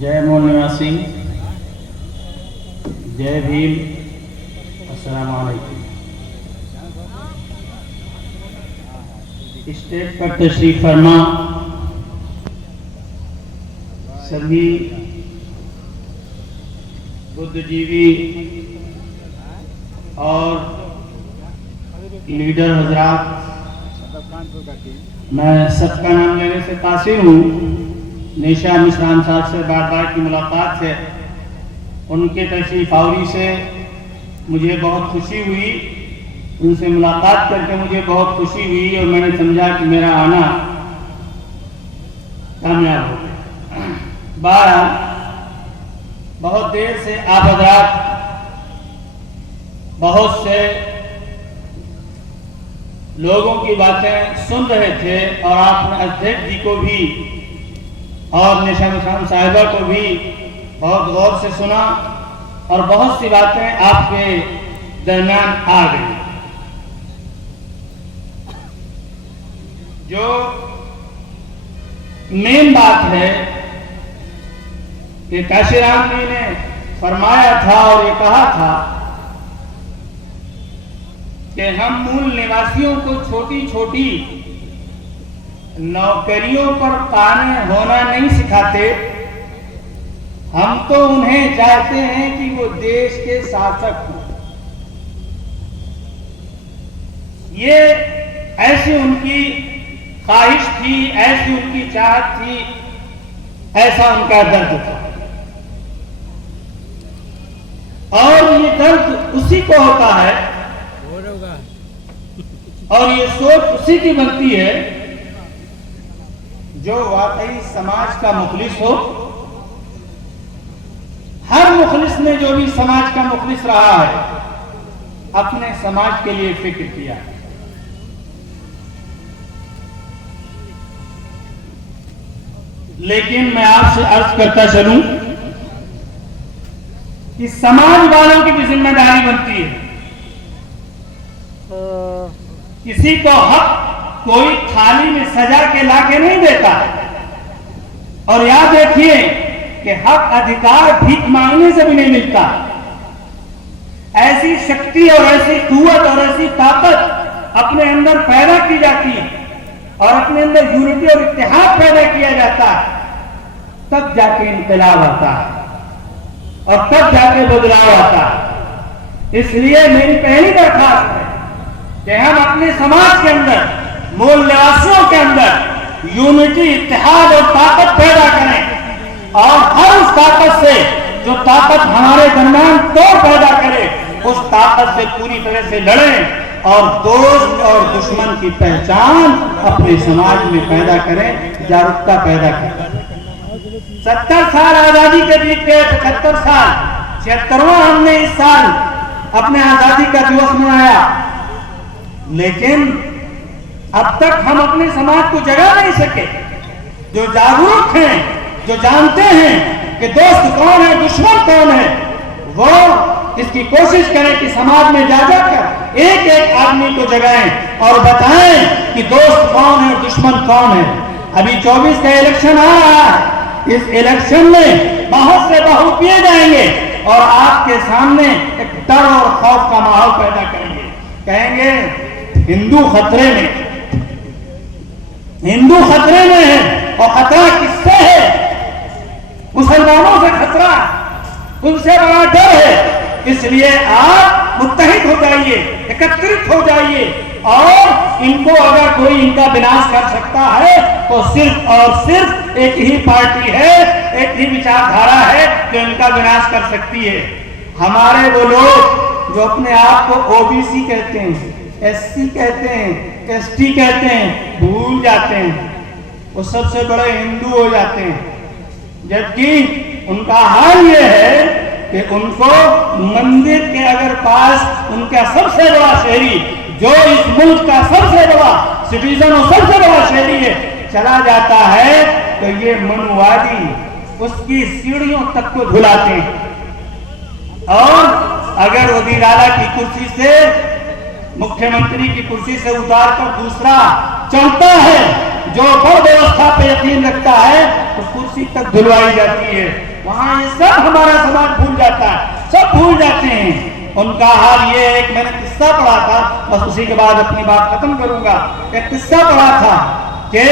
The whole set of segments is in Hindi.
जय मूल निवासी, जय भीम, अस्सलाम वालेकुम। स्टेज पर तशरीफ फरमा सभी बुद्धिजीवी और लीडर हजरात, मैं सबका नाम लेने से कासिर हूँ। निशा मिश्रान साहब से बार बार की मुलाकात है, उनके तशरीफ आवरी से मुझे बहुत खुशी हुई। उनसे मुलाकात करके मुझे बहुत खुशी हुई और मैंने समझा कि मेरा आना कामयाब हो गया। बहरहाल बहुत देर से आप हजरात बहुत से लोगों की बातें सुन रहे थे और आपने अध्यक्ष जी को भी और निशा मिश्रान साहिबा को भी बहुत गौर से सुना और बहुत सी बातें आपके दरमियान आ गई। जो मेन बात है कि काशीराम जी ने फरमाया था और ये कहा था कि हम मूल निवासियों को छोटी छोटी नौकरियों पर काने होना नहीं सिखाते, हम तो उन्हें चाहते हैं कि वो देश के शासक हों। ये ऐसी उनकी ख्वाहिश थी, ऐसी उनकी चाहत थी, ऐसा उनका दर्द था। और ये दर्द उसी को होता है और ये सोच उसी की बनती है जो वाकई समाज का मुखलिस हो। हर मुखलिस ने, जो भी समाज का मुखलिस रहा है, अपने समाज के लिए फिक्र किया है। लेकिन मैं आपसे अर्ज करता चलूं कि समाज वालों की भी जिम्मेदारी बनती है। किसी को हक कोई थाली में सजा के लाके नहीं देता। और याद रखिए कि हक अधिकार भीख मांगने से भी नहीं मिलता। ऐसी शक्ति और ऐसी कुव्वत और ऐसी ताकत अपने अंदर पैदा की जाती है और अपने अंदर यूनिटी और इत्तेहाद पैदा किया जाता है, तब जाके इनकलाब आता है और तब जाके बदलाव आता है। इसलिए मेरी पहली दरखास्त है कि हम अपने समाज के अंदर, मूल निवासियों के अंदर यूनिटी, इत्तेहाद और ताकत पैदा करें और हर उस ताकत से जो ताकत हमारे दरमियान तोड़ पैदा करे, उस ताकत से पूरी तरह से लड़ें और दोस्त और दुश्मन की पहचान अपने समाज में पैदा करें, जागरूकता पैदा करें। 70 साल आजादी के बीत गए, 75 साल, 76वां हमने इस साल अपने आजादी का दिवस मनाया, लेकिन अब तक हम अपने समाज को जगा नहीं सके। जो जागरूक हैं, जो जानते हैं कि दोस्त कौन है, दुश्मन कौन है, वो इसकी कोशिश करें कि समाज में जा जाकर एक एक आदमी को जगाएं और बताएं कि दोस्त कौन है, दुश्मन कौन है। अभी 24 का इलेक्शन आ रहा है। इस इलेक्शन में बहुत से बहु किए जाएंगे और आपके सामने एक डर और खौफ का माहौल पैदा करेंगे। कहेंगे हिंदू खतरे में, हिंदू खतरे में है। और खतरा किससे है? मुसलमानों से खतरा, उनसे बड़ा डर है। इसलिए आप मुत्तहिद हो जाइए, एकत्रित हो जाइए और इनको, अगर कोई इनका विनाश कर सकता है तो सिर्फ और सिर्फ एक ही पार्टी है, एक ही विचारधारा है जो इनका विनाश कर सकती है। हमारे वो लोग जो अपने आप को ओबीसी कहते हैं, एससी कहते हैं, एसटी कहते हैं, भूल जाते हैं, वो सबसे बड़े हिंदू हो जाते हैं। जबकि उनका हाल ये है कि उनको मंदिर के अगर पास उनका सबसे बड़ा शहरी, जो इस मुल्क का सबसे बड़ा सिटीजन और सबसे बड़ा शहरी है, चला जाता है तो ये मनुवादी उसकी सीढ़ियों तक को धुलाते हैं। और अगर वजीर आला की कुर्सी से, मुख्यमंत्री की कुर्सी से उतार कर दूसरा चलता है जो बड़ व्यवस्था पे यकीन रखता है, तो कुर्सी तक धुलवाई जाती है। वहां ये सब हमारा समाज भूल जाता है, सब भूल जाते हैं। उनका हाल ये एक, मैंने किस्सा पढ़ा था, बस उसी के बाद अपनी बात खत्म करूंगा। एक किस्सा पढ़ा था कि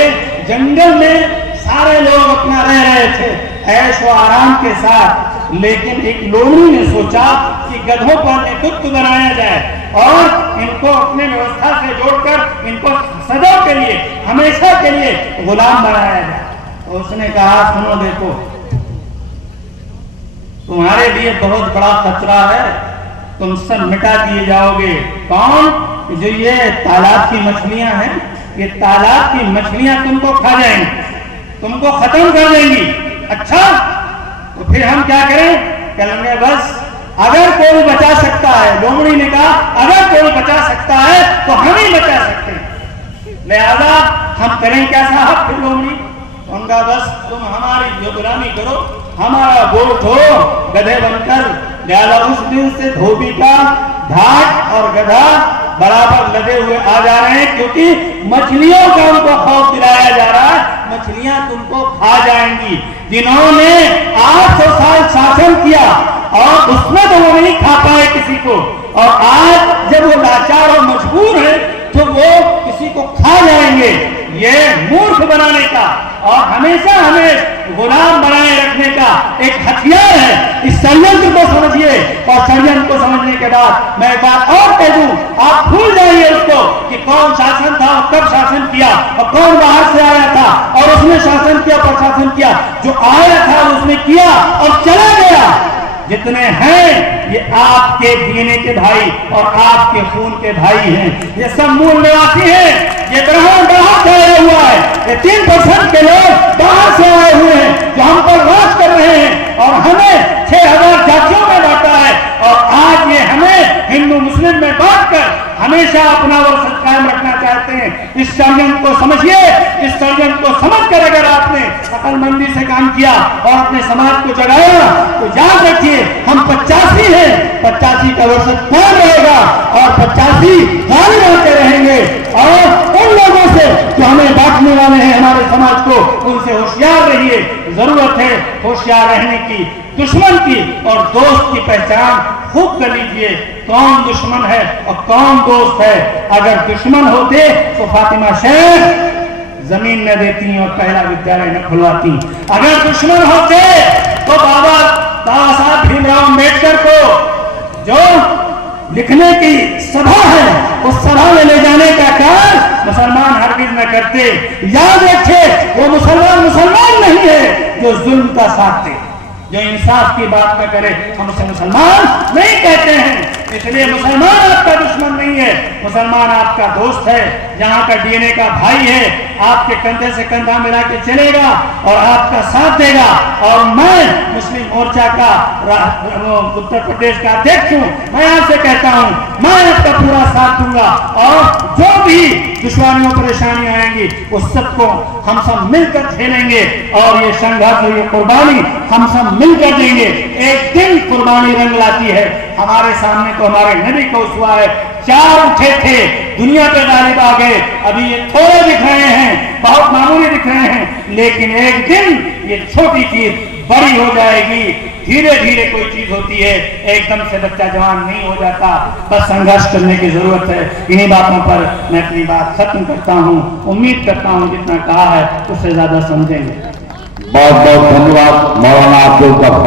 जंगल में सारे लोग अपना रह रहे थे ऐश व आराम के साथ, लेकिन एक लोमड़ी ने सोचा कि गधों पर नेतृत्व बनाया जाए और इनको अपने व्यवस्था से जोड़कर इनको सदा के लिए, हमेशा के लिए गुलाम बनाया जाए। तो उसने कहा, सुनो देखो, तुम्हारे लिए बहुत बड़ा खतरा है, तुम सब मिटा दिए जाओगे। कौन? जो ये तालाब की मछलियां हैं, ये तालाब की मछलियां तुमको खा जाएंगी, तुमको खत्म कर देंगी। अच्छा, तो फिर हम क्या करें? कहेंगे बस अगर कोई बचा सकता है, लोमड़ी ने कहा अगर कोई बचा सकता है तो हम ही बचा सकते हैं, लिहाजा हम करें क्या साहब? फिर लोमड़ी उनका, बस तुम हमारी जो गुलामी करो, हमारा गोट हो गधे बनकर। लिहाजा उस दिन से धोबी का ढाक और गधा बराबर लगे हुए आ जा रहे हैं, क्योंकि मछलियों का उनको खौफ दिलाया जा रहा है, मछलियां तुमको खा जाएंगी। जिन्होंने 800 साल शासन किया और उसमें तो वो नहीं खा पाए किसी को, और आज जब वो लाचार और मजबूर है तो वो किसी को खा जाएंगे। ये मूर्ख बनाने का और हमेशा हमें गुलाम बनाए रखने का एक हथियार है। इस षड्यंत्र को समझिए, और षड्यंत्र को समझने के बाद मैं एक बात और कह दूं, आप भूल जाइए उसको कि कौन शासन था और कब शासन किया और कौन बाहर से आया था और उसने शासन किया, प्रशासन किया। जो आया था उसने किया और चला गया। जितने हैं ये आपके डीएनए के भाई और आपके खून के भाई हैं, ये सब मूल निवासी हैं। ये ग्रहण बाहर से आया हुआ है, ये 3% के लोग बाहर से आए हुए हैं जो हम पर राज कर रहे हैं और हमें 6000 जातियों में बांटा है, और आज ये हमें हिंदू मुस्लिम में बांटकर हमेशा अपना वर्ष कायम रखना चाहते हैं। इस षड्यंत्र को समझिए। इस षड्यंत्र को समझकर अगर आपने अकलमंदी से काम किया और अपने समाज को जगाया तो याद रखिए, हम 85 हैं, 85 का वर्ष कायम रहेगा और 85 गाली आते रहेंगे। और उन लोगों से जो हमें बांटने वाले हैं हमारे समाज को, उनसे होशियार रहिए। जरूरत है होशियार रहने की, दुश्मन की और दोस्त की पहचान खूब कर लीजिए। कौन दुश्मन है और कौन दोस्त है। अगर दुश्मन होते तो फातिमा शेख जमीन न देती और पहला विद्यालय न खुलवाती। अगर दुश्मन होते तो बाबा साहब भीमराव अम्बेडकर को जो लिखने की सभा है उस सभा में ले जाने का कार्य मुसलमान हरगिज न करते। याद रखे, वो मुसलमान नहीं है जो जुल्म का साथ दे, जो इंसाफ की बात न करे। हम उसे मुसलमान नहीं कहते हैं, इसलिए मुसलमान आपका दुश्मन नहीं है, मुसलमान आपका दोस्त है, यहाँ का डीएनए का भाई है, आपके कंधे से कंधा मिला के चलेगा और आपका साथ देगा। और मैं मुस्लिम मोर्चा का उत्तर प्रदेश का अध्यक्ष हूँ, मैं आपसे कहता हूँ मैं आपका पूरा साथ दूंगा, और जो भी दुश्वारियों परेशानियां आएंगी उस सबको हम सब मिलकर झेलेंगे, और ये संघर्ष और ये कुर्बानी हम सब मिलकर देंगे। एक दिन कुर्बानी रंग लाती है। हमारे सामने तो हमारे नबी का उसवा है, 4 उठे थे, दुनिया पे गालिब आ गए। अभी ये थोड़े दिख रहे हैं, बहुत मामूली दिख रहे हैं, लेकिन एक दिन ये छोटी चीज बड़ी हो जाएगी। धीरे धीरे कोई चीज होती है, एकदम से बच्चा जवान नहीं हो जाता, बस संघर्ष करने की जरूरत है। इन्हीं बातों पर मैं अपनी बात खत्म करता हूँ। उम्मीद करता हूँ जितना कहा है उससे ज्यादा समझेंगे। बहुत बहुत धन्यवाद मौलाना अब्दुल गफ्फार।